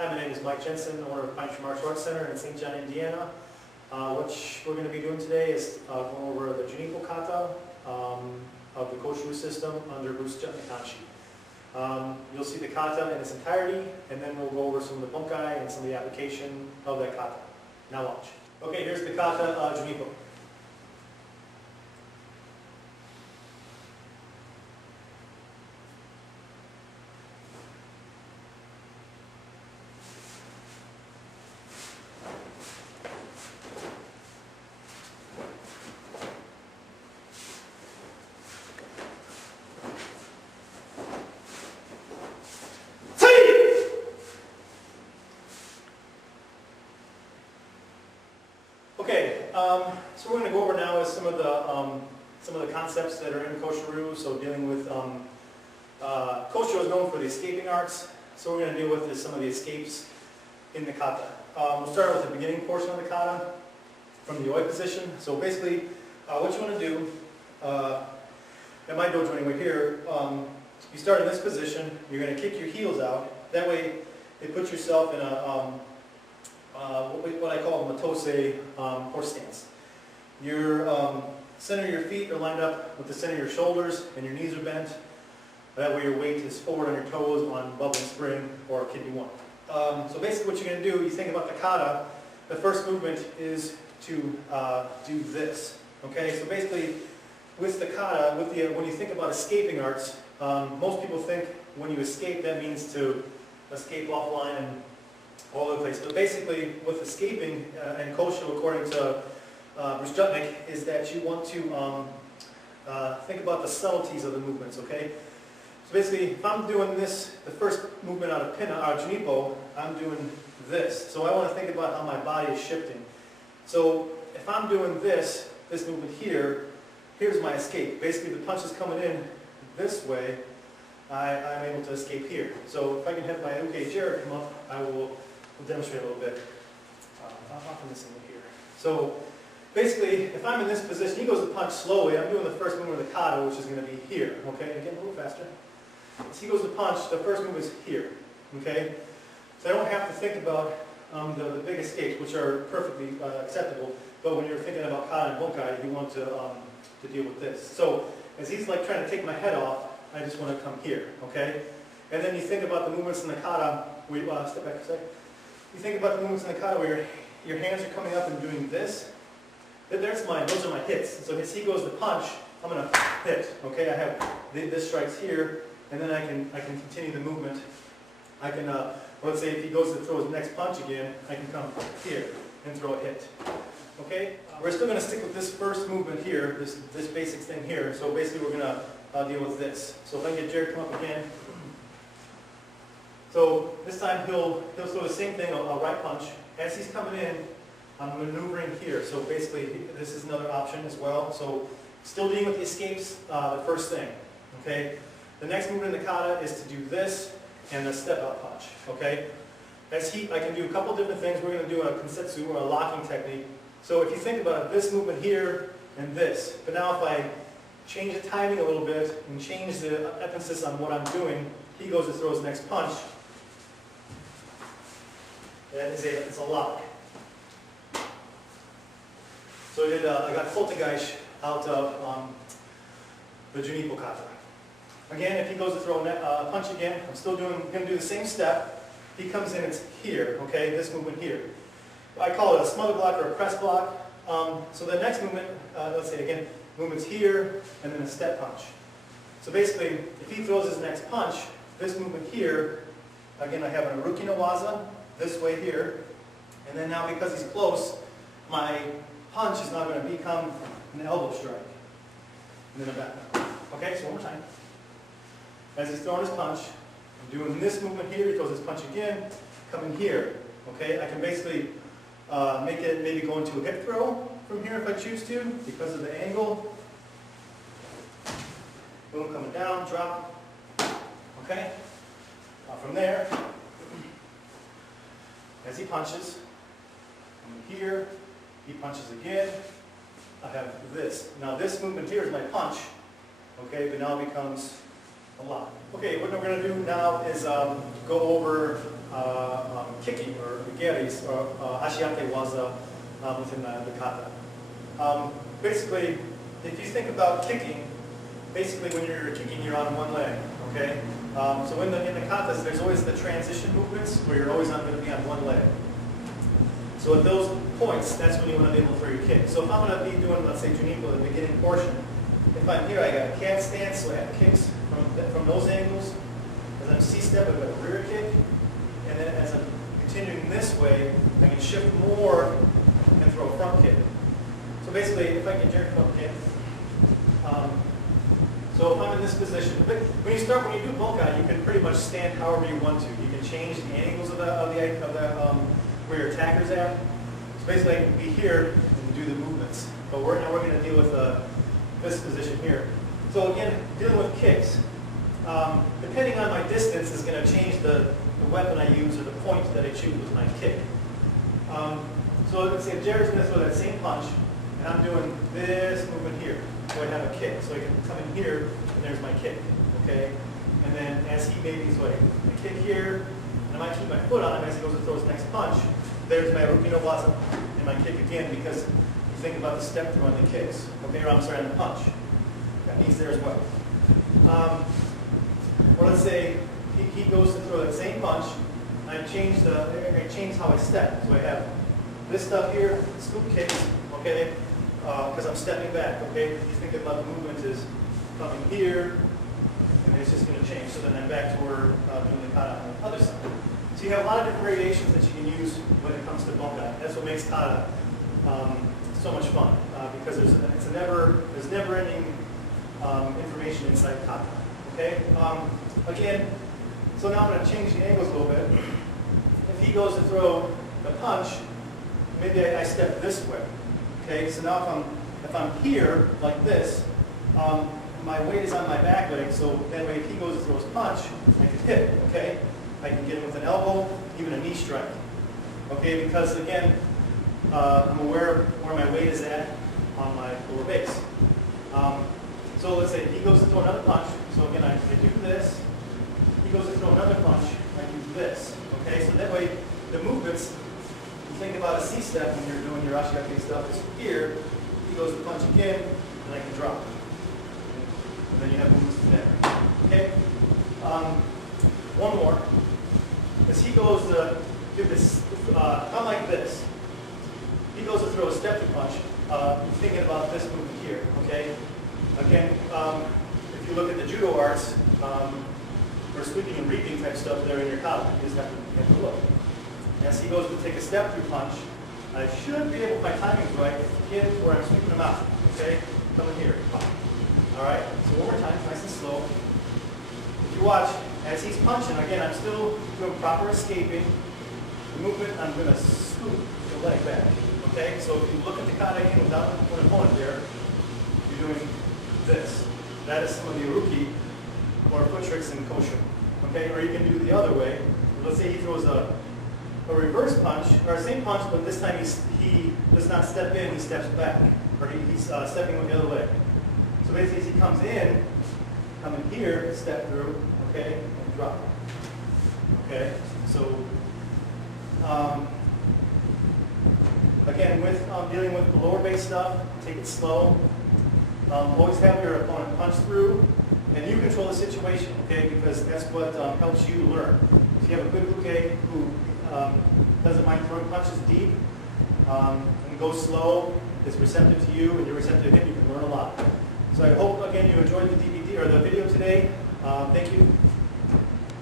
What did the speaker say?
Hi, my name is Mike Jensen, owner of Pine Tree Martial Arts Center in St. John, Indiana. What we're going to be doing today is going over the Junni Ippo kata of the Kosho system under Bruce Jutnik. You'll see the kata in its entirety, and then we'll go over some of the bunkai and some of the application of that kata. Now watch. Okay, here's the kata Junni Ippo. Okay, so we're going to go over now is some of the concepts that are in Kosho. So dealing with Kosho is known for the escaping arts. So we're going to deal with some of the escapes in the kata. We'll start with the beginning portion of the kata from the oi position. So basically, what you want to do at my dojo anyway here, you start in this position. You're going to kick your heels out. That way, it puts yourself in a what I call a matose horse stance. Your center of your feet are lined up with the center of your shoulders, and your knees are bent. That way your weight is forward on your toes on bubbling spring or kidney one. So basically what you're going to do, you think about the kata, the first movement is to do this. Okay, so basically with the kata, when you think about escaping arts, most people think when you escape that means to escape offline and all over the place. But basically, with escaping and Kosho, according to Bruce Jutnik, is that you want to think about the subtleties of the movements. Okay. So basically, if I'm doing this, the first movement out of Junni Ippo, I'm doing this. So I want to think about how my body is shifting. So if I'm doing this movement here, here's my escape. Basically, the punch is coming in this way. I'm able to escape here. So if I can have my Bunkai Junni come up, I will. We'll demonstrate a little bit. I'll open this in here. So basically, if I'm in this position, he goes to punch slowly. I'm doing the first move of the kata, which is going to be here. Okay, again, a little faster. As he goes to punch, the first move is here. Okay, so I don't have to think about the big escapes, which are perfectly acceptable. But when you're thinking about kata and bunkai, you want to deal with this. So as he's like trying to take my head off, I just want to come here. Okay, and then you think about the movements in the kata. We step back a second. You think about the movements in the kata where your hands are coming up and doing this. Those are my hits. So as he goes to punch, I'm going to hit. Okay, I have this strikes here, and then I can continue the movement. I can, let's say if he goes to throw his next punch again, I can come here and throw a hit. Okay, we're still going to stick with this first movement here, this basic thing here. So basically we're going to deal with this. So if I can get Jared to come up again. So this time he'll throw the same thing, a right punch. As he's coming in, I'm maneuvering here. So basically this is another option as well. So still dealing with the escapes, the first thing. Okay. The next movement in the kata is to do this and a step out punch. Okay. I can do a couple different things. We're going to do a konsetsu or a locking technique. So if you think about it, this movement here and this. But now if I change the timing a little bit and change the emphasis on what I'm doing, he goes to throw his next punch. It's a lock. So I got Fultegaish out of the Junni Ippo kata. Again, if he goes to throw a punch again, I'm still going to do the same step. He comes in, it's here, okay, this movement here. I call it a smother block or a press block. So the next movement, let's say again, movement's here, and then a step punch. So basically, if he throws his next punch, this movement here, again I have an Aruki no waza, this way here, and then now because he's close, my punch is now going to become an elbow strike. And then a back down. Okay, so one more time. As he's throwing his punch, I'm doing this movement here, he throws his punch again, coming here. Okay, I can basically make it maybe go into a hip throw from here if I choose to, because of the angle. Boom, coming down, drop. Okay, from there, as he punches, I'm here, he punches again, I have this. Now this movement here is my punch, okay, but now it becomes a lot. Okay, what we're going to do now is go over kicking, or geris, or ashiate waza within the kata. Basically, if you think about kicking, basically when you're kicking, you're on one leg, okay? So in the katas, there's always the transition movements where you're always going to be on one leg. So at those points, that's when you want to be able to throw your kick. So if I'm going to be doing, let's say, Junni Ippo, the beginning portion, if I'm here, I got a cat stance, so I have kicks from those angles. As I'm C-step, I've got a rear kick. And then as I'm continuing this way, I can shift more and throw a front kick. So basically, if I can jerk front kick, so if I'm in this position, when you do bunkai, you can pretty much stand however you want to. You can change the angles of where your attacker's at. So basically, I can be here and do the movements. But now we're going to deal with this position here. So again, dealing with kicks, depending on my distance is going to change the weapon I use or the point that I choose with my kick. So let's say Jared's going to throw that same punch, and I'm doing this movement here. So I have a kick. So I can come in here, and there's my kick. Okay? And then as he maybe he's like, I kick here, and I might keep my foot on him as he goes to throw his next punch. There's my Ruki no Waza and my kick again, because you think about the step through on the kicks. Okay, or I'm sorry, on the punch. Got knees there as well. Or let's say he goes to throw that same punch, and I change how I step. So I have this stuff here, scoop kicks, okay, because I'm stepping back, okay? If you think about the movement is coming here, and it's just going to change. So then I'm back to where doing the kata on the other side. So you have a lot of different variations that you can use when it comes to bunkai. That's what makes kata so much fun, because there's never-ending information inside kata. Okay. Again, so now I'm going to change the angles a little bit. If he goes to throw the punch, maybe I step this way. Okay. So now if I'm here like this, my weight is on my back leg. So that way, if he goes to throw his punch, I can hit it. Okay. I can get him with an elbow, even a knee strike. Okay. Because again, I'm aware of where my weight is at on my lower base. So let's say he goes to throw another punch. So again, I do this. He goes to throw another punch. I do this. Okay, so that way the movements, you think about a C-step when you're doing your ashiake stuff, is here. He goes to punch again, and I can drop. And then you have movements from there. Okay? One more. As he goes to do this, come like this. He goes to throw a step to punch. You're thinking about this movement here. Okay? Again, if you look at the judo arts, or sweeping and reaping type stuff there in your kata, you just have to look. As he goes to take a step through punch, I should be able, if my timing's right, to get where I'm sweeping him out. Okay? Coming here. All right? So one more time, nice and slow. If you watch, as he's punching, again, I'm still doing proper escaping. The movement, I'm going to scoop the leg back. Okay? So if you look at the kata again without an opponent there, you're doing this. That is some of the uruki, or foot tricks in Kosho. Okay, or you can do the other way. Let's say he throws a reverse punch, or a same punch, but this time he does not step in, he steps back. Or he's stepping with the other leg. So basically as he comes in, come in here, step through, okay, and drop. Okay, so again, with dealing with the lower base stuff, take it slow. Always have your opponent punch through, and you control the situation, okay? Because that's what helps you learn. If you have a good uke who doesn't mind throwing punches deep and goes slow, is receptive to you, and you're receptive to him, you can learn a lot. So I hope, again, you enjoyed the DVD or the video today. Thank you.